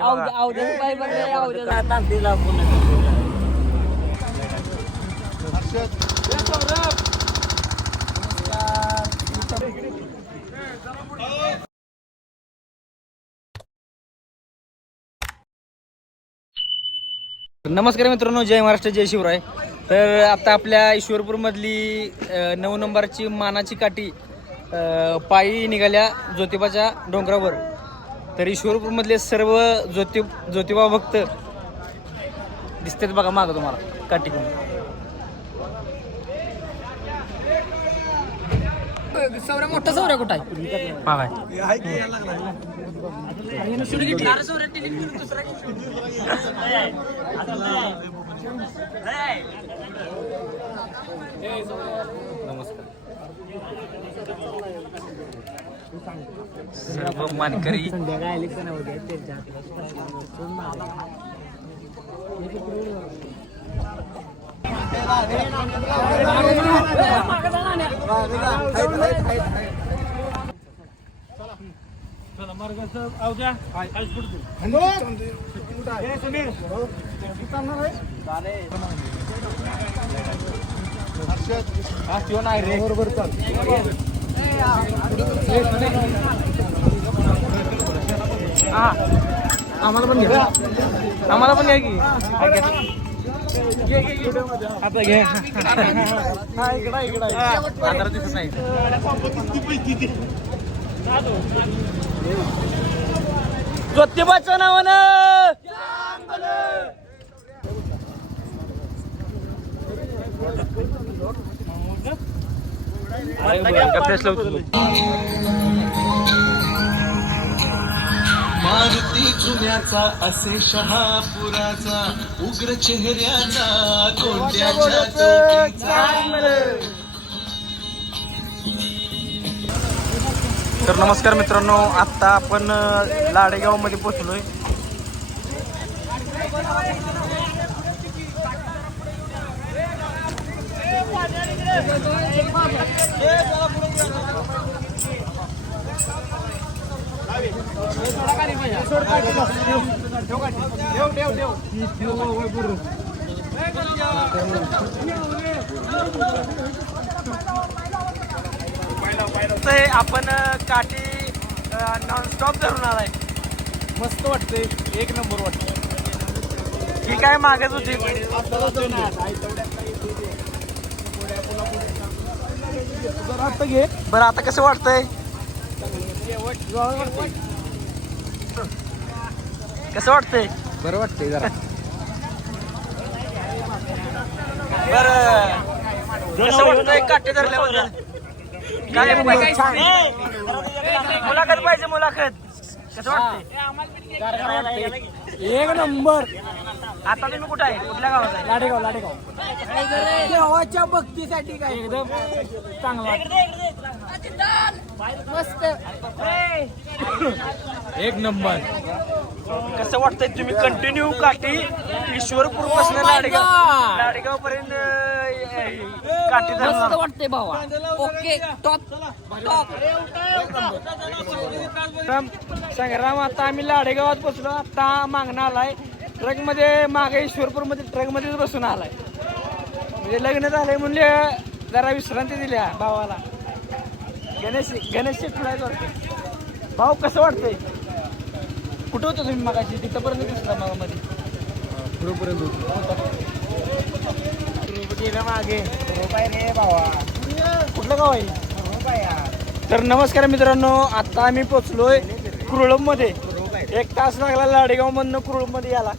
नमस्कार मित्रांनो, जय महाराष्ट्र, जय शिवराय. तर आता आपल्या ईश्वरपूरमधली 9 नंबरची मानाची काठी पायी निघाल्या ज्योतिबाच्या डोंगरावर. तर ईश्वरपूरमधले सर्व ज्योतिबा भक्त दिसतात बघा मागं तुम्हाला काठी घेऊन. मोठा सौर्य कुठं आहे बघा. नमस्कार सर्व मानकरी. आम्हाला पण घ्या, आम्हाला पण घ्या की आता घ्या. इकडं दिसत नाही. ज्योतिबाचं नावानं मारुती जुन्याचा असे शहापुराचा उग्र चेहऱ्याचा कोंड्याच्या चौकीचा. तर नमस्कार मित्रांनो, आत्ता आपण लाडेगाव मध्ये पोहोचलोय. आपण काठी नॉनस्टॉप धरून आलाय. मस्त वाटतंय, एक नंबर वाटतं. ही काय मागच होती. बरं आता कसं वाटतंय, कसं वाटतंय? बरं वाटतंय जरा. बरं कसं वाटतंय काठी धरल्याबद्दल? काय मुलाखत पाहिजे, मुलाखत. कसं वाटतंय? एक नंबर. आता तुम्ही कुठं आहे, कुठल्या गावात आहे? लाडेगाव. देवाच्या भक्तीसाठी काय एकदम चांगला मस्त एक नंबर. कसं वाटतंय तुम्ही कंटिन्यू काठी ईश्वरपूर पासून लाडेगाव पर्यंत काठी धरणार? वाटते भावा. Okay, top. संग्राम, आता आम्ही लाडेगावात पोचलो. आता मागणं आलाय ट्रक मध्ये, मागे ईश्वरपूर मध्ये ट्रक मध्येच बसून आलाय. म्हणजे लग्न झालंय म्हणजे जरा विश्रांती दिल्या भावाला. गणेश शेट्टी वाटतं. भाऊ कसं वाटतंय? कुठं होतं तुम्ही मागाशी? तिथंपर्यंत दिसला मध्ये पुढेपर्यंत मागे. कुठलं गाव आहे? तर नमस्कार मित्रांनो, आता आम्ही पोचलोय कुरळमध्ये. 1 तास लागला लाडेगाव मधनं कुरळमध्ये याला.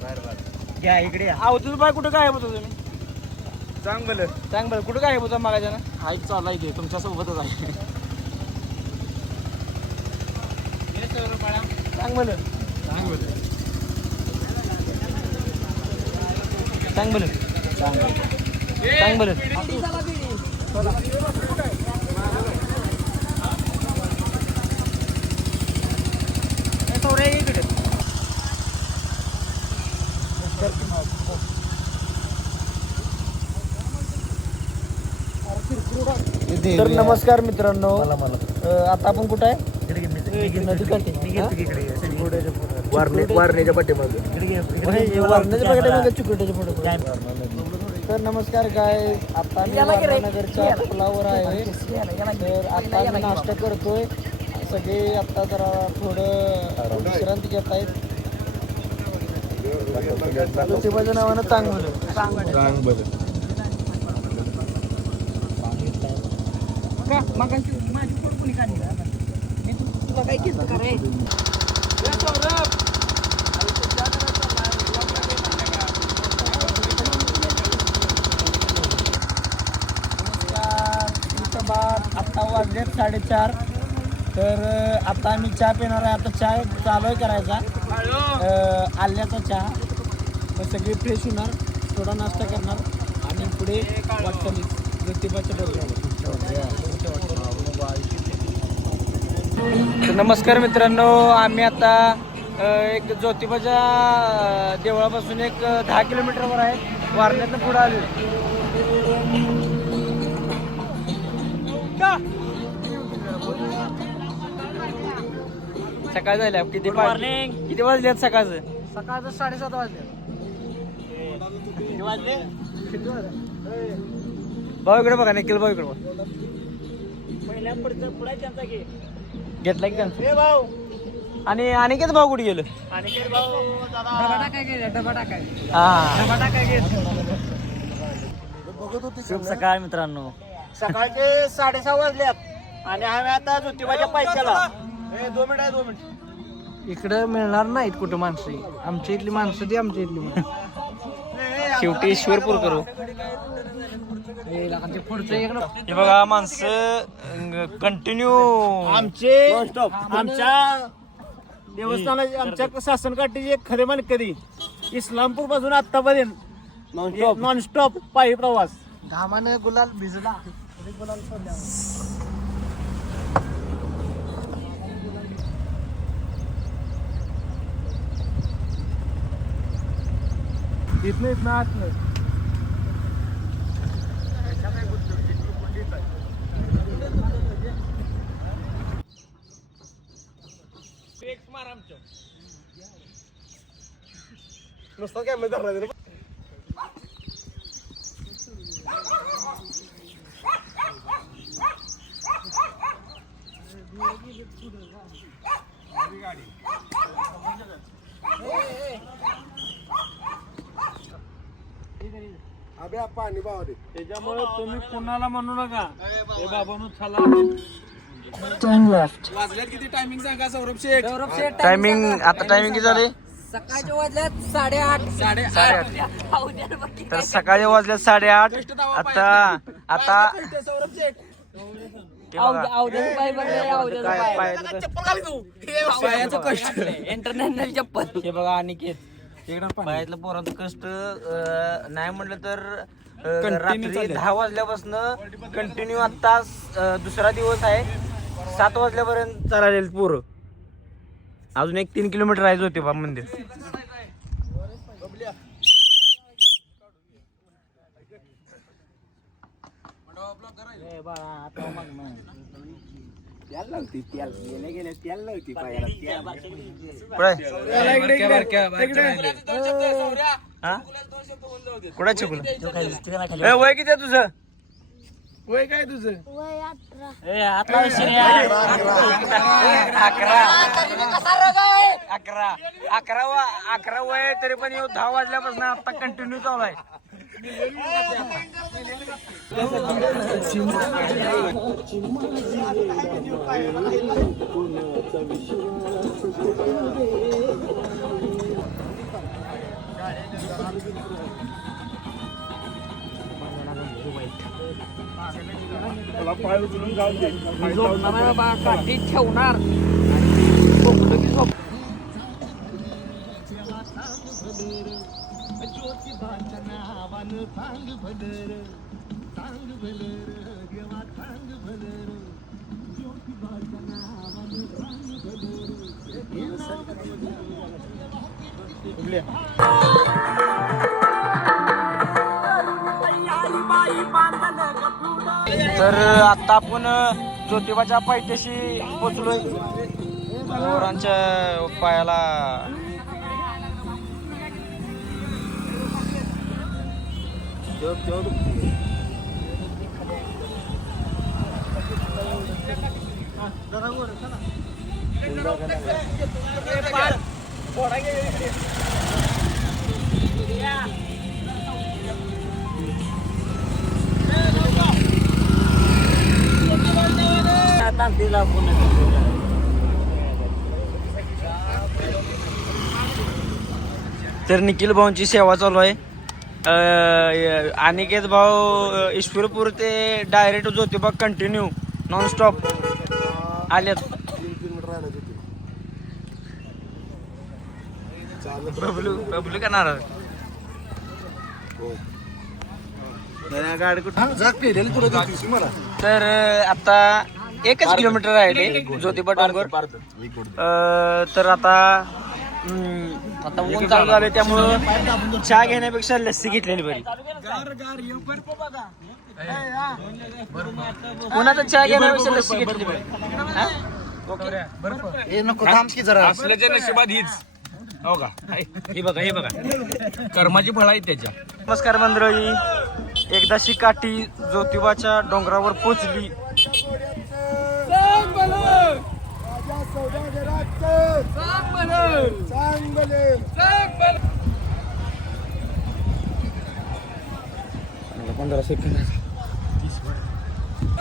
घ्या इकडे. अवधूत बाय कुठं काय होतं तुम्ही? चांगलं कुठं काय होतं मागायच्या ना? हाईक चालू आहे, तुमच्या सोबतच आहे. चांगलं तर नमस्कार मित्रांनो, आता आपण कुठं आहे? नदीकाठी. वारणेच्या पाठीमागे तर नमस्कार काय आता मी नगरच्या पुलावर आहे. तर आता आम्ही नाश्ता करतोय. सगळे आता जरा थोडं विश्रांती घेत आहेत. ज्योतिबाच्या नावानं चांगलं काय केलं का रे? आता वाजलेत 4:30. तर आता आम्ही चहा पिणार आहे. आता चहा चालू आहे करायचा, आल्याचा चहा. तर सगळे फ्रेश होणार, थोडा नाश्ता करणार आणि पुढे वाटचाली ज्योतिबाच्या डोंगरावर. तर नमस्कार मित्रांनो, आम्ही आता एक ज्योतिबाच्या देवळापासून एक 10 किलोमीटरवर आहे. वारण्यातनं पुढे आलो. सकाळ झाल्या किती वाजल्यात? सकाळचं 7:30 वाजले. भाऊ इकडे बघा, निखिल भाऊ इकडे बघा. घेतला की त्यांचा. आणि अनिकेत भाऊ कुठे गेलं? शुभ सकाळ मित्रांनो. सकाळचे 6:30 वाजल्यात आणि आम्ही आता ज्योतिबाच्या पायथ्याला. 2 मिनिट. इकडं मिळणार नाहीत कुठं माणसं. आमच्या इथली माणसं ती आमच्या इथली माणसं. शेवटी ईश्वरपूर करू. हे बघा माणसं कंटिन्यू आमच्या देवस्थानाचे, आमच्या शासन काठीचे खरे मान कधी इस्लामपूर पासून आतापर्यंत नॉनस्टॉप पायी प्रवास. घामानं गुलाल भिजला. इथनं असलं नुसतं काय मध्ये पाणी बावडे. त्याच्यामुळे तुम्ही कोणाला म्हणू नका हे बाबांनो चला. वाजल्यात किती टायमिंग सांगा सौरभ शेठ? टायमिंग आता टायमिंग किती झाले? सकाळच्या वाजल्यात 8:30. तर सकाळी वाजल्यात 8:30. आता सौरभ शेठ इंटरनॅशनल चप्पल. हे बघा अनिकेत, पायातलं पोरांचं कष्ट नाही म्हटलं तर रात्री 10 वाजल्यापासून कंटिन्यू. आता दुसरा दिवस आहे. 7 वाजल्यापर्यंत चाललेलं पोरं. अजून एक 3 किलोमीटर आहे ज्योतिबा मंदिर. कुठे चिकूल वय किती आहे तुझं? वय काय तुझं? 11 वय तरी पण 10 वाजल्यापासून आता कंटिन्यू चालू आहे. काठी ठेवणार. तर आता आपण ज्योतिबाच्या पायथ्याशी पोचलोय. मोरांच्या पायाला तर निखिल भाऊंची सेवा चालू आहे. अनिकेत भाऊ ईश्वरपूर ते डायरेक्ट ज्योतिबा कंटिन्यू नॉनस्टॉप आल्यात. बबलू का नारळ तर आता 1 किलोमीटर आहे ते ज्योतिबा डोंगर. तर आता ऊन चालू झाले त्यामुळं चहा घेण्यापेक्षा लस्सी घेतलेली बरी. कोणाचा चहा घेण्यापेक्षा लस्सी घेतलेली बरी. असल्याच्या नशिबात हीच हो का हे बघा कर्माची फळ आहेत त्याच्या. नमस्कार मंडळी, एकदाशी काठी ज्योतिबाच्या डोंगरावर पोचली.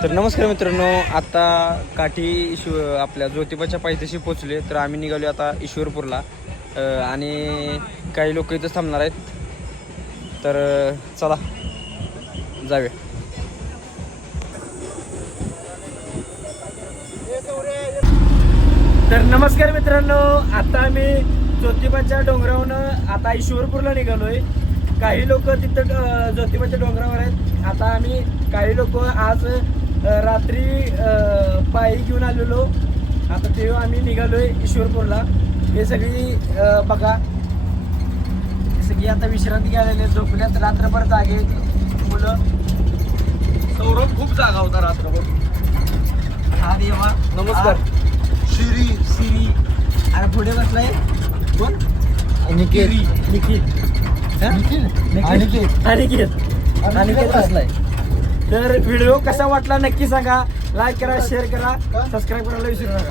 तर नमस्कार मित्रांनो, आता काठी आपल्या ज्योतिबाच्या पायथ्याशी पोचले. तर आम्ही निघालो आता ईश्वरपूरला आणि काही लोक इथं थांबणार आहेत. तर चला जाऊया. तर नमस्कार मित्रांनो, आता आम्ही ज्योतिबाच्या डोंगरावरून आता ईश्वरपूरला निघालोय. काही लोक तिथं ज्योतिबाच्या डोंगरावर आहेत. आता आम्ही काही लोक आज रात्री पायी घेऊन आलेलो. आता ते आम्ही निघालोय ईश्वरपूरला. हे सगळी बघा, सगळी आता विश्रांती घ्यायला झोपल्यात. रात्रभर जागे मुलं. सौरभ खूप जागा होता रात्रभर. हा देवा नमस्कार. सिरी अरे पुढे बसलाय कोण? निखिल अनिकेत बसलाय. तर व्हिडिओ कसा वाटला नक्की सांगा. लाईक करा, शेअर करा, सबस्क्राईब करायला विसरू नका.